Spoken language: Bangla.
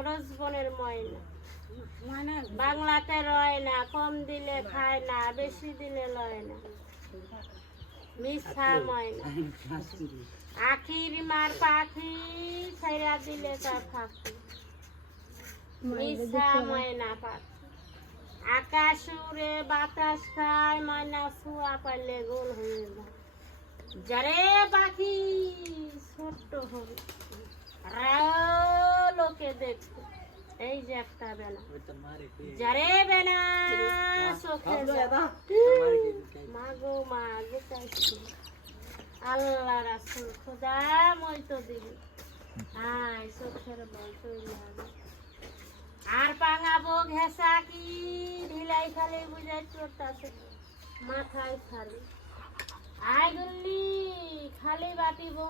খরচ বনের ময়না বাংলাতে রয় না, কম দিলে খায় না, বেশি দিলে লয় না, মিথ্যা ময়না আখির মার পাখি ছাইরা দিলে তার ফাঁকি, মিথ্যা ময়না পাখি আকাশ উড়ে বাতাস খায়, ময়না ছুয়া পাইলে গোল হয়ে যায়, যারে পাখি ছোট্ট হবে লোকে দেখতে, এই যে একটা বেলা, যারে বেলা চোখে মাগো মা গোটাইছি আল্লাহ রাসূল খোদা মই তো দিবি আয় চোখের বল তৈরি হবে আর পাঙাবো ঘেঁষা কি ঢিলাই খালি বুঝাই চোরটাছে মাথায় খালি আয় গুল্লি খালি বাটি বন্ধ